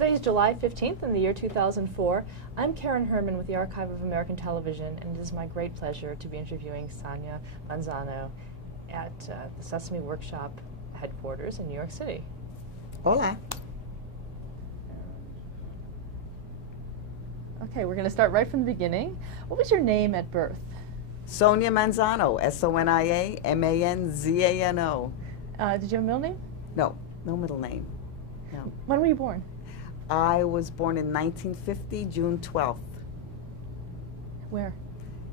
Today is July 15th in the year 2004. I'm Karen Herman with the Archive of American Television, and it is my great pleasure to be interviewing Sonia Manzano at the Sesame Workshop headquarters in New York City. Hola. Okay, we're going to start right from the beginning. What was your name at birth? Sonia Manzano, S-O-N-I-A-M-A-N-Z-A-N-O. Did you have a middle name? No, no middle name. No. When were you born? I was born in 1950, June 12th. Where?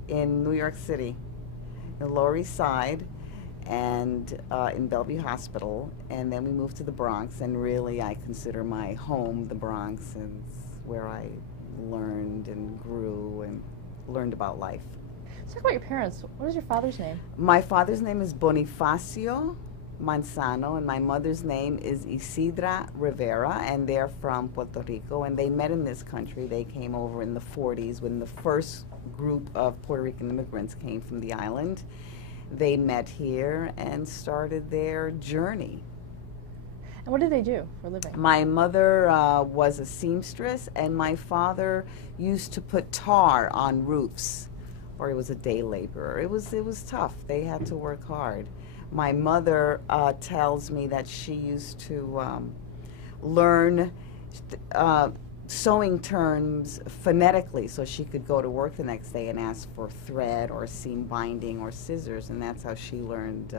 In New York City, in the Lower East Side, and in Bellevue Hospital. And then we moved to the Bronx, and really I consider my home the Bronx, and it's where I learned and grew and learned about life. Let's talk about your parents. What is your father's name? My father's name is Bonifacio Manzano, and my mother's name is Isidra Rivera, and they're from Puerto Rico, and they met in this country. They came over in the 40s when the first group of Puerto Rican immigrants came from the island. They met here and started their journey. And what did they do for a living? My mother was a seamstress, and my father used to put tar on roofs, or he was a day laborer. It was tough. They had to work hard. My mother tells me that she used to learn sewing terms phonetically so she could go to work the next day and ask for thread or seam binding or scissors, and that's how she learned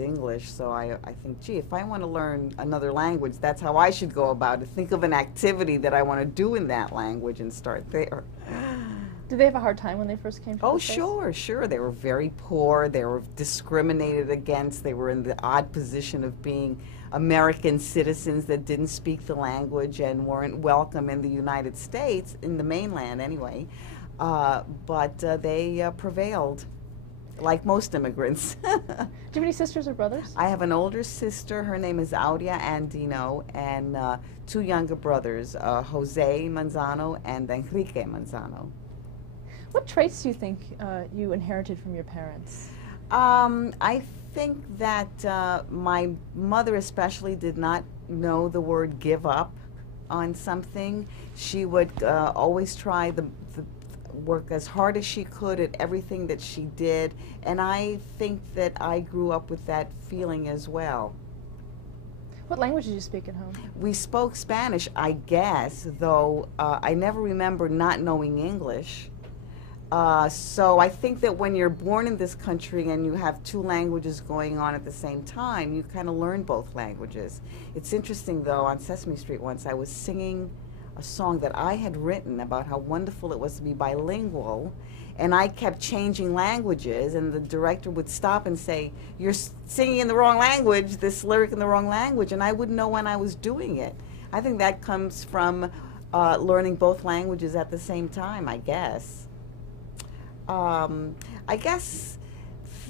English. So I think, gee, if I want to learn another language, that's how I should go about it. Think of an activity that I want to do in that language and start there. Did they have a hard time when they first came to the States? Oh, sure. They were very poor. They were discriminated against. They were in the odd position of being American citizens that didn't speak the language and weren't welcome in the United States, in the mainland anyway. But they prevailed, like most immigrants. Do you have any sisters or brothers? I have an older sister. Her name is Audia Andino, and two younger brothers, Jose Manzano and Enrique Manzano. What traits do you think you inherited from your parents? I think that my mother especially did not know the word give up on something. She would always try the work as hard as she could at everything that she did, and I think that I grew up with that feeling as well. What language did you speak at home? We spoke Spanish, I guess, though I never remember not knowing English. So I think that when you're born in this country and you have two languages going on at the same time, you kind of learn both languages. It's interesting, though, on Sesame Street once I was singing a song that I had written about how wonderful it was to be bilingual, and I kept changing languages, and the director would stop and say, "You're singing in the wrong language, this lyric in the wrong language," and I wouldn't know when I was doing it. I think that comes from learning both languages at the same time, I guess. I guess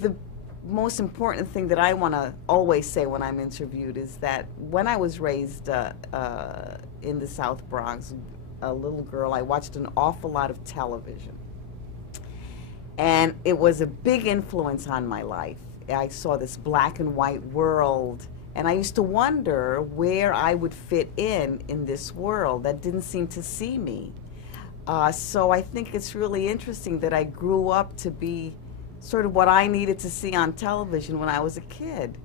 the most important thing that I want to always say when I'm interviewed is that when I was raised in the South Bronx, a little girl, I watched an awful lot of television. And it was a big influence on my life. I saw this black and white world, and I used to wonder where I would fit in this world that didn't seem to see me. So I think it's really interesting that I grew up to be sort of what I needed to see on television when I was a kid.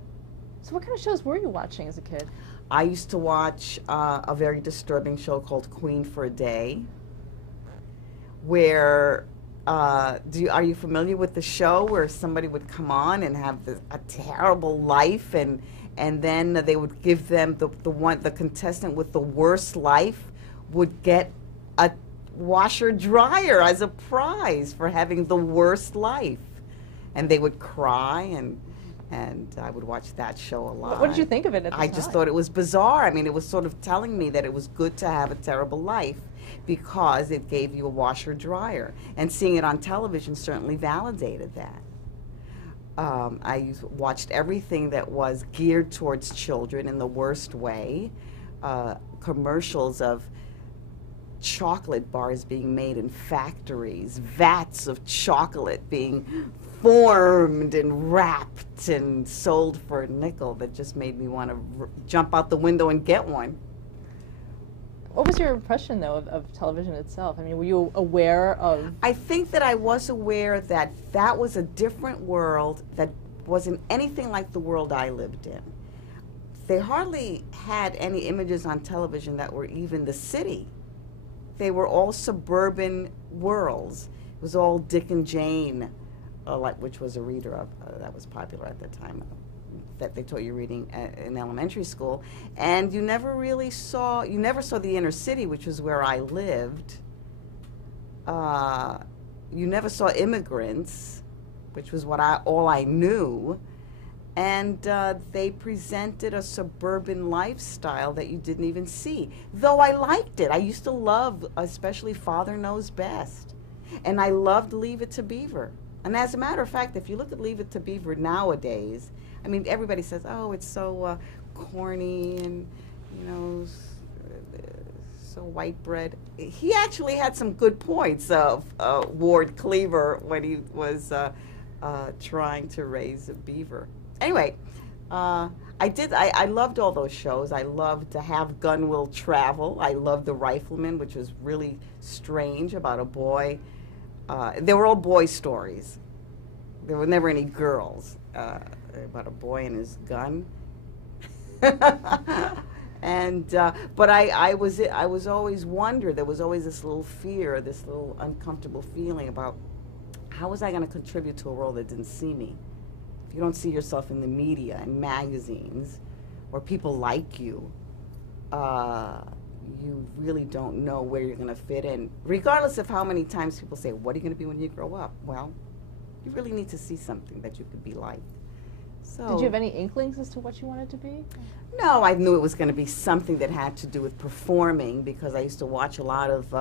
So what kind of shows were you watching as a kid? I used to watch a very disturbing show called Queen for a Day, where, are you familiar with the show where somebody would come on and have a terrible life, and then they would give them the contestant with the worst life would get a washer dryer as a prize for having the worst life, and they would cry, and I would watch that show a lot. What did you think of it at the time? I just thought it was bizarre. I mean, it was sort of telling me that it was good to have a terrible life because it gave you a washer dryer, and seeing it on television certainly validated that. I watched everything that was geared towards children in the worst way, commercials of chocolate bars being made in factories, vats of chocolate being formed and wrapped and sold for a nickel that just made me want to jump out the window and get one. What was your impression, though, of television itself? I mean, were you aware of... I think that I was aware that that was a different world that wasn't anything like the world I lived in. They hardly had any images on television that were even the city. They were all suburban worlds. It was all Dick and Jane, which was a reader of, that was popular at the time, that they taught you reading in elementary school. And you never saw the inner city, which was where I lived. You never saw immigrants, which was all I knew. And they presented a suburban lifestyle that you didn't even see. Though I liked it. I used to love, especially Father Knows Best. And I loved Leave It to Beaver. And as a matter of fact, if you look at Leave It to Beaver nowadays, I mean, everybody says, oh, it's so corny and, you know, so white bread. He actually had some good points of Ward Cleaver when he was trying to raise a beaver. Anyway, I loved all those shows. I loved To Have Gun Will Travel. I loved The Rifleman, which was really strange, about a boy. They were all boy stories. There were never any girls. About a boy and his gun. And but I was always wondered. There was always this little fear, this little uncomfortable feeling about how was I going to contribute to a world that didn't see me. If you don't see yourself in the media and magazines, or people like you, you really don't know where you're going to fit in. Regardless of how many times people say, "What are you going to be when you grow up?" Well, you really need to see something that you could be like. So, did you have any inklings as to what you wanted to be? No, I knew it was going to be something that had to do with performing, because I used to watch a lot of,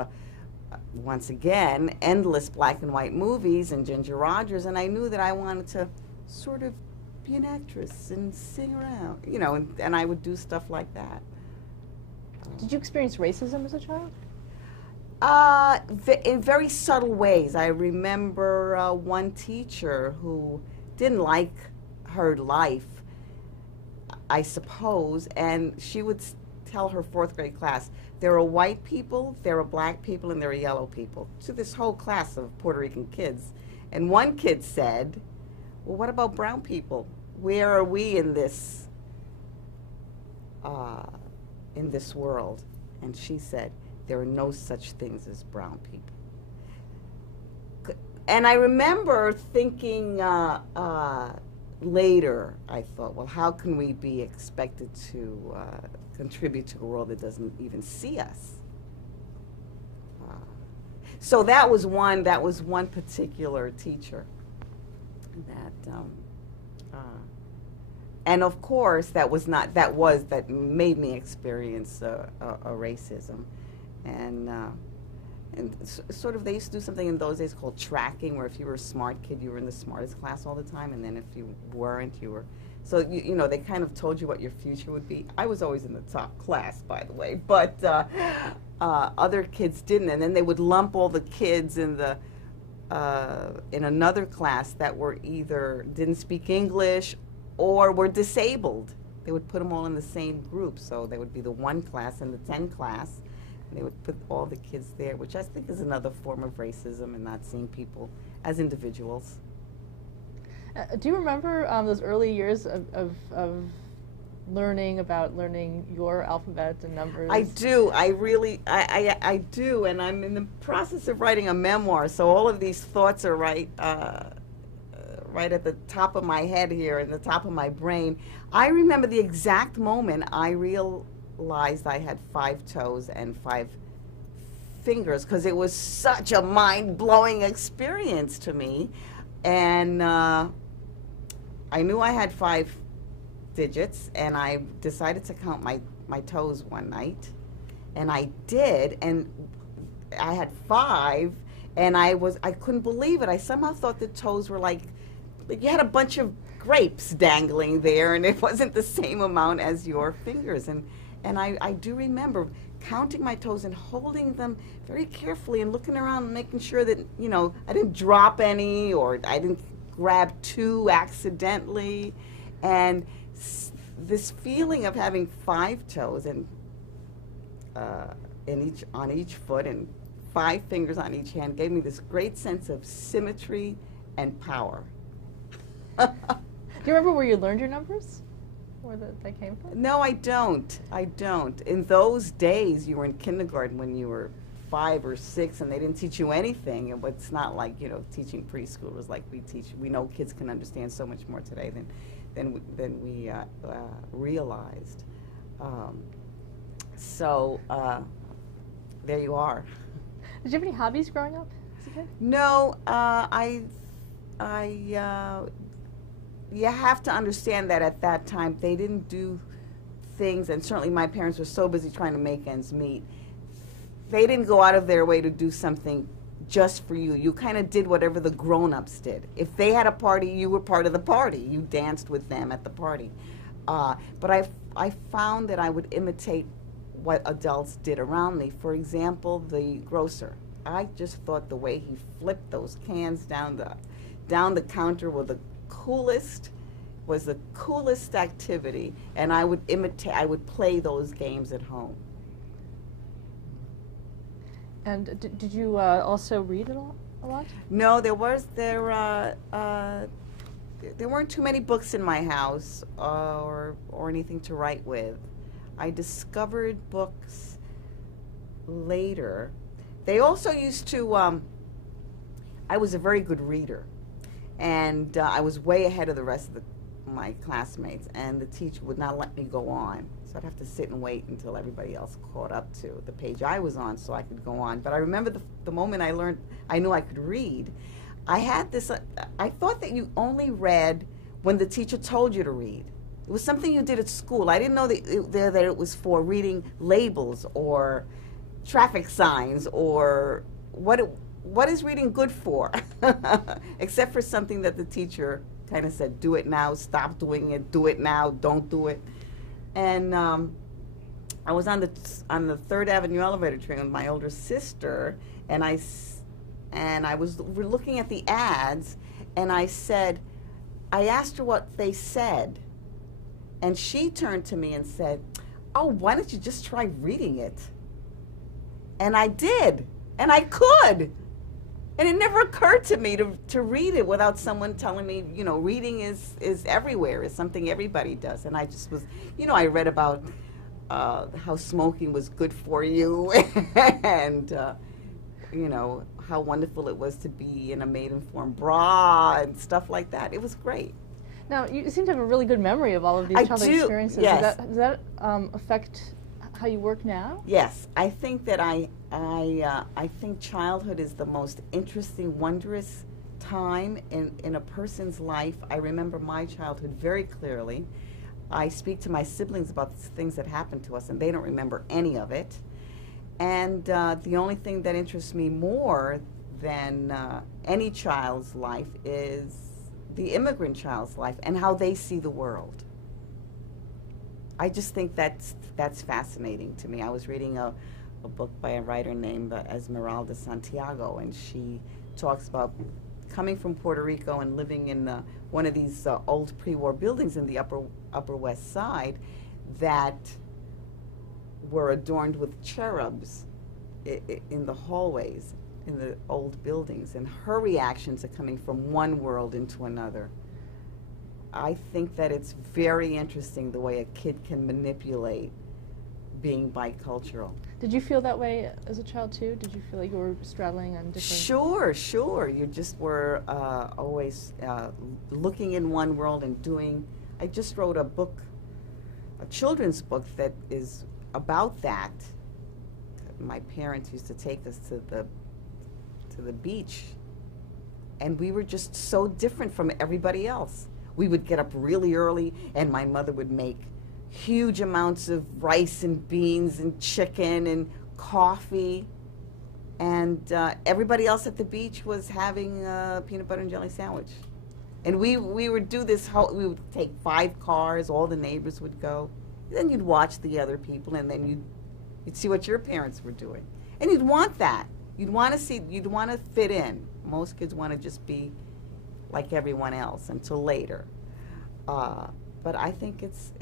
once again, endless black and white movies and Ginger Rogers, and I knew that I wanted to sort of be an actress and sing around, you know, and I would do stuff like that. Did you experience racism as a child? In very subtle ways. I remember one teacher who didn't like her life, I suppose, and she would tell her fourth grade class, there are white people, there are black people, and there are yellow people, to this whole class of Puerto Rican kids. And one kid said, well, what about brown people? Where are we in this world? And she said, there are no such things as brown people. And I remember thinking later, I thought, well, how can we be expected to contribute to a world that doesn't even see us? So that was one particular teacher that, and of course, that made me experience a racism, and sort of, they used to do something in those days called tracking, where if you were a smart kid, you were in the smartest class all the time, and then if you weren't, you were, so you know, they kind of told you what your future would be. I was always in the top class, by the way, but other kids didn't, and then they would lump all the kids in another class that were either didn't speak English or were disabled. They would put them all in the same group, so they would be the 1 class and the 10 class. They would put all the kids there, which I think is another form of racism, and not seeing people as individuals. Do you remember those early years of learning your alphabet and numbers? I do. I do, and I'm in the process of writing a memoir, so all of these thoughts are right at the top of my head here, and the top of my brain. I remember the exact moment I realized I had 5 toes and 5 fingers, because it was such a mind-blowing experience to me. And I knew I had 5 digits, and I decided to count my toes one night, and I did, and I had 5, and I couldn't believe it. I somehow thought the toes were like you had a bunch of grapes dangling there, and it wasn't the same amount as your fingers. And I do remember counting my toes and holding them very carefully and looking around and making sure that, you know, I didn't drop any, or I didn't grab 2 accidentally. And this feeling of having 5 toes and on each foot and 5 fingers on each hand gave me this great sense of symmetry and power. Do you remember where you learned your numbers? Where they came from? No, I don't. I don't. In those days, you were in kindergarten when you were 5 or 6, and they didn't teach you anything. It's not like, you know, teaching preschoolers like we teach. We know kids can understand so much more today than we realized. There you are. Did you have any hobbies growing up as a kid? No, you have to understand that at that time they didn't do things, and certainly my parents were so busy trying to make ends meet. They didn't go out of their way to do something just for you. You kind of did whatever the grown-ups did. If they had a party, you were part of the party. You danced with them at the party. But I found that I would imitate what adults did around me. For example, the grocer. I just thought the way he flipped those cans down the counter was the coolest activity, and I would play those games at home. And did you also read a lot? No, there weren't too many books in my house or anything to write with. I discovered books later. They also used to, I was a very good reader, and I was way ahead of the rest of my classmates, and the teacher would not let me go on. So I'd have to sit and wait until everybody else caught up to the page I was on so I could go on. But I remember the moment I knew I could read, I had this, I thought that you only read when the teacher told you to read. It was something you did at school. I didn't know that it was for reading labels or traffic signs or what is reading good for, except for something that the teacher kind of said, do it now, stop doing it, do it now, don't do it. And I was on the 3rd Avenue elevator train with my older sister, and I was looking at the ads, and I asked her what they said, and she turned to me and said, "Oh, why don't you just try reading it?" And I did, and I could. And it never occurred to me to read it without someone telling me, you know, reading is everywhere, is something everybody does. And I just was, you know, I read about how smoking was good for you and, you know, how wonderful it was to be in a maiden-form bra and stuff like that. It was great. Now, you seem to have a really good memory of all of these childhood experiences. Yes. Does that affect how you work now? Yes, I think that I think childhood is the most interesting, wondrous time in a person's life. I remember my childhood very clearly. I speak to my siblings about things that happened to us, and they don't remember any of it. And the only thing that interests me more than any child's life is the immigrant child's life and how they see the world. I just think that's fascinating to me. I was reading a book by a writer named Esmeralda Santiago, and she talks about coming from Puerto Rico and living in one of these old pre-war buildings in the Upper West Side that were adorned with cherubs in the hallways in the old buildings, and her reaction to coming from one world into another. I think that it's very interesting the way a kid can manipulate being bicultural. Did you feel that way as a child too? Did you feel like you were straddling on different... Sure. You just were always looking in one world and doing... I just wrote a book, a children's book that is about that. My parents used to take us to the beach, and we were just so different from everybody else. We would get up really early, and my mother would make huge amounts of rice and beans and chicken and coffee, and everybody else at the beach was having a peanut butter and jelly sandwich. And we would do this we would take 5 cars, all the neighbors would go. Then you'd watch the other people, and then you'd see what your parents were doing. And you'd want that. You'd want to fit in. Most kids want to just be like everyone else until later. But I think it's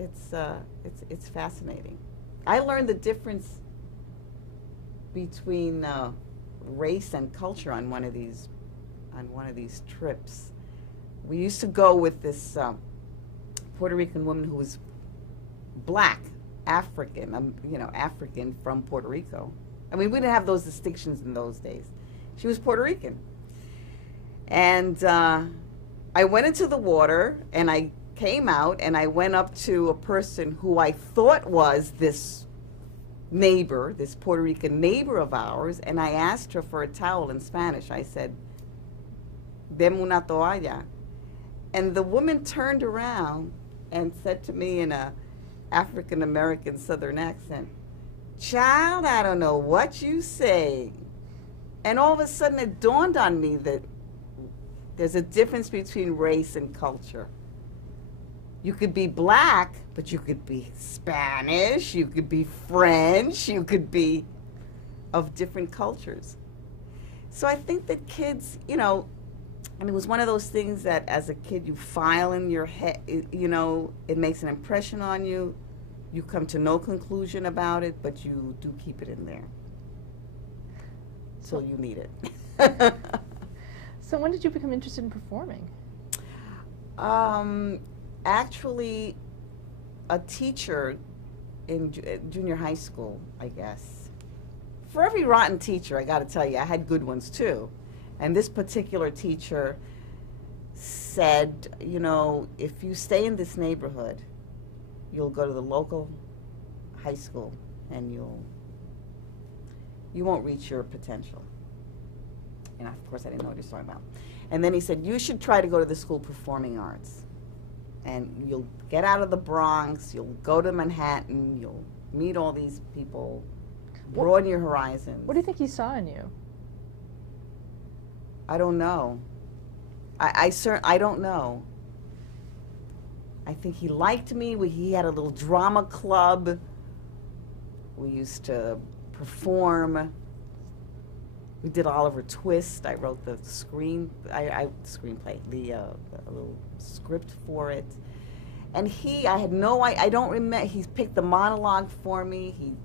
fascinating. I learned the difference between race and culture on one of these trips. We used to go with this Puerto Rican woman who was black, African, African from Puerto Rico. I mean, we didn't have those distinctions in those days. She was Puerto Rican. And I went into the water, and I came out, and I went up to a person who I thought was this neighbor, this Puerto Rican neighbor of ours, and I asked her for a towel in Spanish. I said, "Deme una toalla." And the woman turned around and said to me in a African-American Southern accent, "Child, I don't know what you say." And all of a sudden it dawned on me that there's a difference between race and culture. You could be black, but you could be Spanish, you could be French, you could be of different cultures. So I think that kids, and it was one of those things that as a kid you file in your head, it makes an impression on you. You come to no conclusion about it, but you do keep it in there. So you need it. So when did you become interested in performing? Actually, a teacher in junior high school, I guess. For every rotten teacher, I got to tell you, I had good ones too. And this particular teacher said, if you stay in this neighborhood, you'll go to the local high school and you won't reach your potential. And of course, I didn't know what he was talking about. And then he said, you should try to go to the school of performing arts. And you'll get out of the Bronx, you'll go to Manhattan, you'll meet all these people, broaden your horizons. What do you think he saw in you? I don't know. I don't know. I think he liked me. He had a little drama club. We used to perform. We did Oliver Twist. I wrote the screenplay, the little script for it. And I had no, I don't remember, he picked the monologue for me.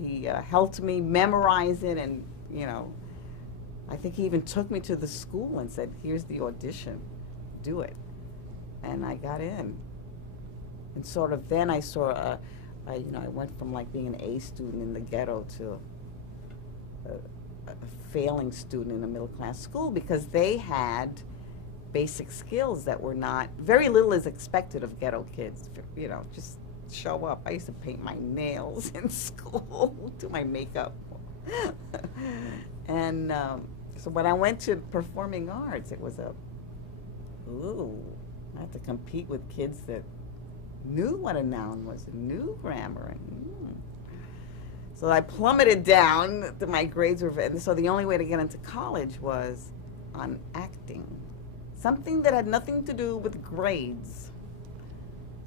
He helped me memorize it, and, I think he even took me to the school and said, here's the audition, do it. And I got in. And sort of then I went from like being an A student in the ghetto to a failing student in a middle-class school, because they had basic skills that were not, very little is expected of ghetto kids, just show up. I used to paint my nails in school, do my makeup. And so when I went to performing arts, it was I had to compete with kids that knew what a noun was, knew grammar. So I plummeted down. My grades were, and so the only way to get into college was on acting, something that had nothing to do with grades.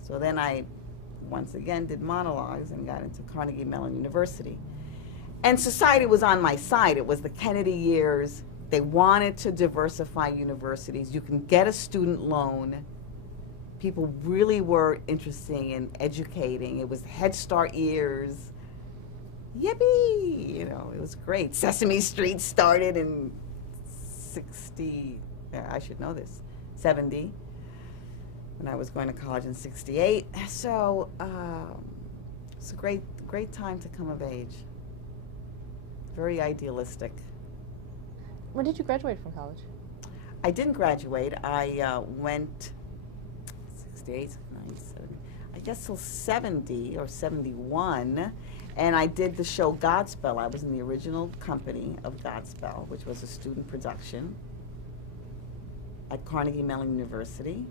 So then I, once again, did monologues and got into Carnegie Mellon University. And society was on my side. It was the Kennedy years. They wanted to diversify universities. You can get a student loan. People really were interested in educating. It was Head Start years. Yippee! It was great. Sesame Street started in 70, when I was going to college in 68. So it's a great time to come of age. Very idealistic. When did you graduate from college? I didn't graduate. I went 68, 97, I guess till 70 or 71, and I did the show Godspell. I was in the original company of Godspell, which was a student production at Carnegie Mellon University.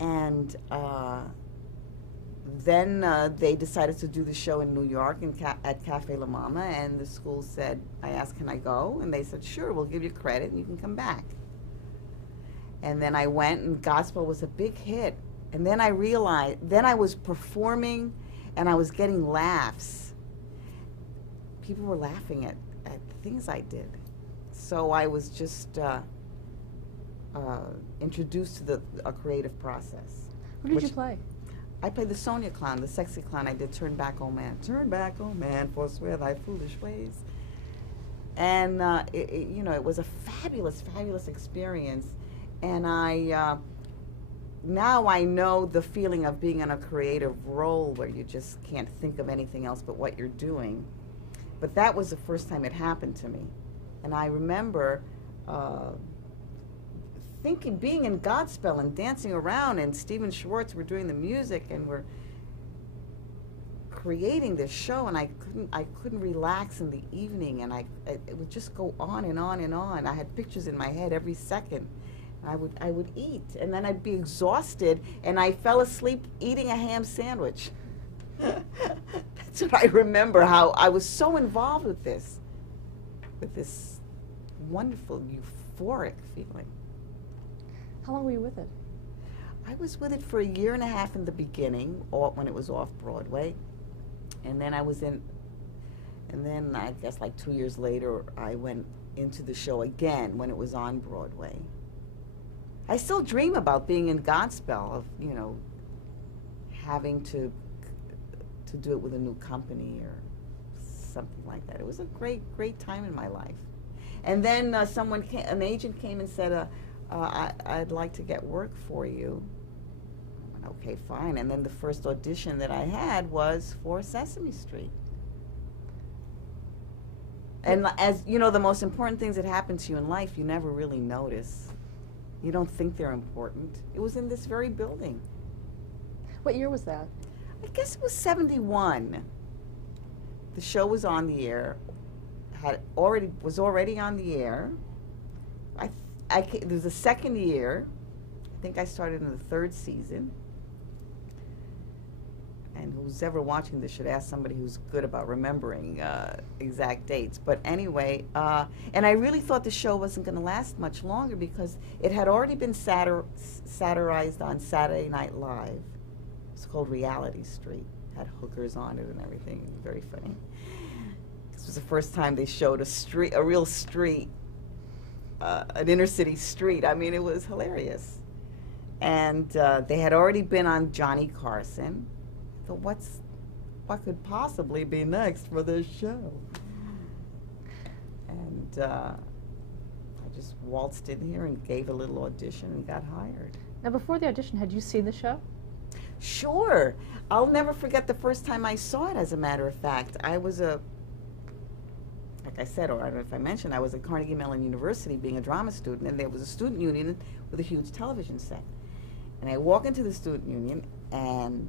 And then they decided to do the show in New York at Cafe La Mama, and the school said, I asked, can I go? And they said, sure, we'll give you credit and you can come back. And then I went, and Gospel was a big hit. And then I realized, then I was performing and I was getting laughs. People were laughing at the things I did. So I was just introduced to a creative process. Who did you play? I played the Sonia clown, the sexy clown. I did Turn Back, Oh Man. Turn back, oh man, forswear thy foolish ways. And, it was a fabulous, fabulous experience. And now I know the feeling of being in a creative role where you just can't think of anything else but what you're doing. But that was the first time it happened to me. And I remember being in Godspell and dancing around, and Stephen Schwartz were doing the music, and we're creating this show, and I couldn't relax in the evening, and it would just go on and on and on. I had pictures in my head every second. I would eat, and then I'd be exhausted, and I fell asleep eating a ham sandwich. That's what I remember, how I was so involved with this wonderful, euphoric feeling. How long were you with it? I was with it for a year and a half in the beginning, when it was off Broadway, and then I guess like 2 years later, I went into the show again when it was on Broadway. I still dream about being in Godspell, of having to do it with a new company or something like that. It was a great, great time in my life. And then an agent came and said, I'd like to get work for you. I went, okay, fine. And then the first audition that I had was for Sesame Street. And as you know, the most important things that happen to you in life, you never really notice. You don't think they're important. It was in this very building. What year was that? I guess it was 71. The show was on the air. Was already on the air. There was a second year. I think I started in the third season. And who's ever watching this should ask somebody who's good about remembering exact dates. But anyway, and I really thought the show wasn't going to last much longer because it had already been satirized on Saturday Night Live. It's called Reality Street. Had hookers on it and everything. It was very funny. This was the first time they showed a real street, an inner city street. I mean, it was hilarious. And they had already been on Johnny Carson. So what could possibly be next for this show? And I just waltzed in here and gave a little audition and got hired. Now, before the audition, had you seen the show? Sure. I'll never forget the first time I saw it, as a matter of fact. I was like I said, or I don't know if I mentioned, I was at Carnegie Mellon University being a drama student, and there was a student union with a huge television set. And I walk into the student union, and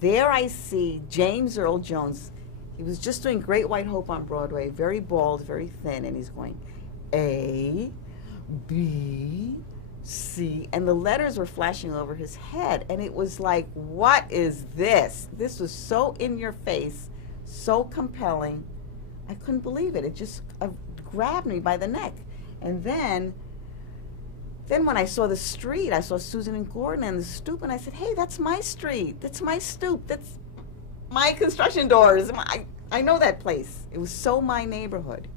there I see James Earl Jones. He was just doing Great White Hope on Broadway, very bald, very thin, and he's going, A, B, C, and the letters were flashing over his head, and it was like, what is this? This was so in your face, so compelling. I couldn't believe it. It just grabbed me by the neck. And then when I saw the street, I saw Susan and Gordon and the stoop, and I said, hey, that's my street. That's my stoop. That's my construction doors. I know that place. It was so my neighborhood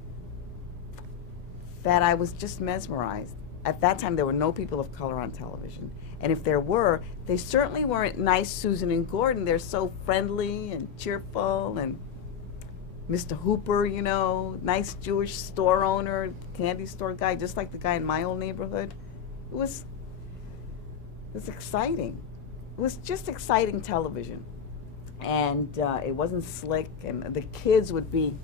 that I was just mesmerized. At that time, there were no people of color on television. And if there were, they certainly weren't nice Susan and Gordon. They're so friendly and cheerful, and Mr. Hooper, nice Jewish store owner, candy store guy, just like the guy in my old neighborhood. It was exciting. It was just exciting television. And it wasn't slick, and the kids would be,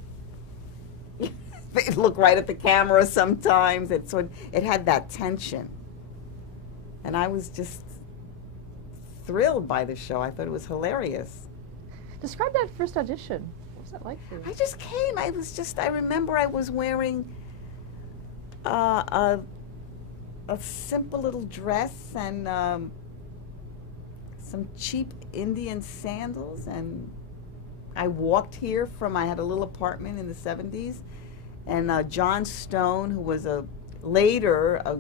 they'd look right at the camera sometimes. It had that tension. And I was just thrilled by the show. I thought it was hilarious. Describe that first audition. What was that like for you? I just came. I remember I was wearing a simple little dress and some cheap Indian sandals, and I walked here I had a little apartment in the 70s, and John Stone, who was later a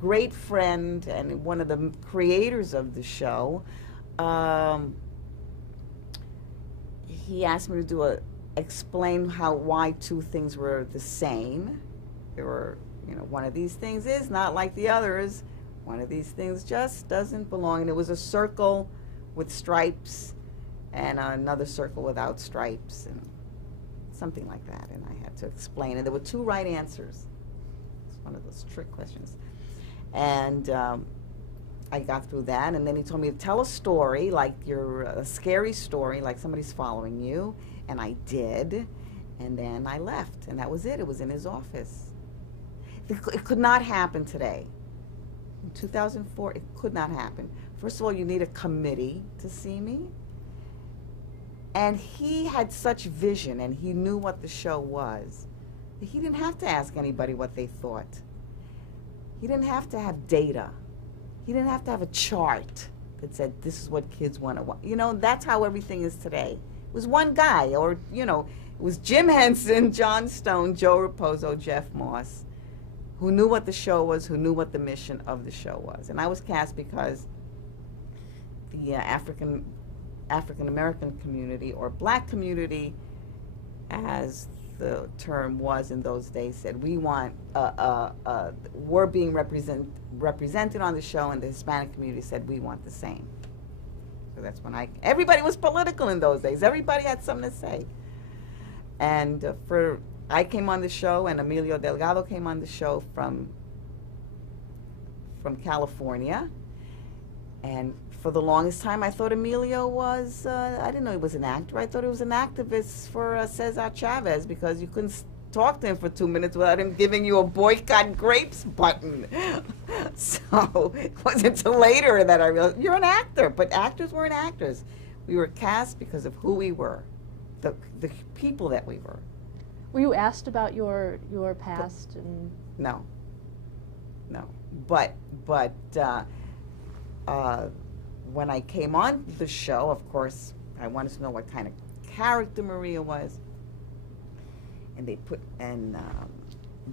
great friend and one of the creators of the show, he asked me to explain why two things were the same. There were, one of these things is not like the others. One of these things just doesn't belong. And it was a circle with stripes and another circle without stripes, and something like that. And I had to explain, and there were 2 right answers. It's one of those trick questions. And I got through that, and then he told me to tell a story, like a scary story, like somebody's following you, and I did, and then I left, and that was it. It was in his office. It could not happen today. In 2004, it could not happen. First of all, you need a committee to see me. And he had such vision, and he knew what the show was. He didn't have to ask anybody what they thought. He didn't have to have data. He didn't have to have a chart that said, this is what kids want to watch. You know, that's how everything is today. It was one guy, or, you know, it was Jim Henson, John Stone, Joe Raposo, Jeff Moss, who knew what the show was, who knew what the mission of the show was. And I was cast because the African American community, or black community, as the term was in those days, said we want, we're being represented on the show, and the Hispanic community said we want the same. So that's when everybody was political in those days. Everybody had something to say. And I came on the show, and Emilio Delgado came on the show from California. And for the longest time, I thought Emilio was, I didn't know he was an actor. I thought he was an activist for Cesar Chavez, because you couldn't talk to him for 2 minutes without him giving you a boycott grapes button. So it wasn't until later that I realized, you're an actor. But actors weren't actors. We were cast because of who we were, the people that we were. Were you asked about your past? And No. But when I came on the show, of course, I wanted to know what kind of character Maria was. And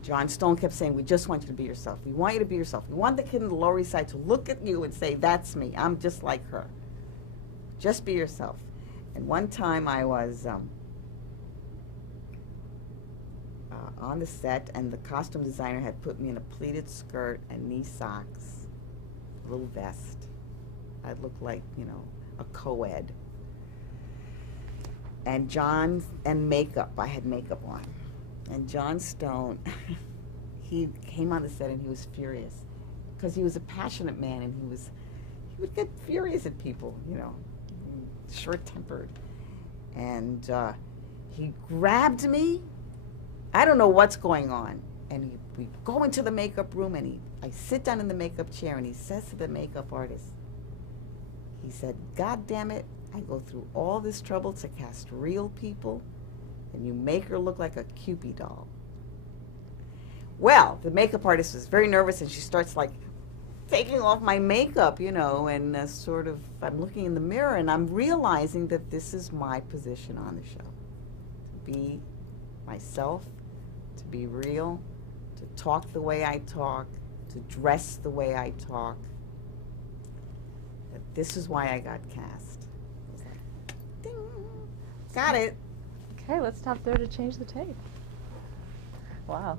John Stone kept saying, we just want you to be yourself. We want you to be yourself. We want the kid in the Lower East Side to look at you and say, that's me. I'm just like her. Just be yourself. And one time I was on the set, and the costume designer had put me in a pleated skirt and knee socks, a little vest. I looked like, you know, a co-ed. And makeup. I had makeup on. And John Stone, he came on the set and he was furious, because he was a passionate man, and he would get furious at people, you know, short-tempered. And he grabbed me. I don't know what's going on. And we go into the makeup room, and I sit down in the makeup chair, and he says to the makeup artist, he said, God damn it, I go through all this trouble to cast real people, and you make her look like a Cupid doll. Well, the makeup artist was very nervous, and she starts like taking off my makeup, you know, and sort of, I'm looking in the mirror, and I'm realizing that this is my position on the show. To be myself, to be real, to talk the way I talk, to dress the way I talk. That this is why I got cast. I was like, ding, got it. okay, let's stop there to change the tape. Wow.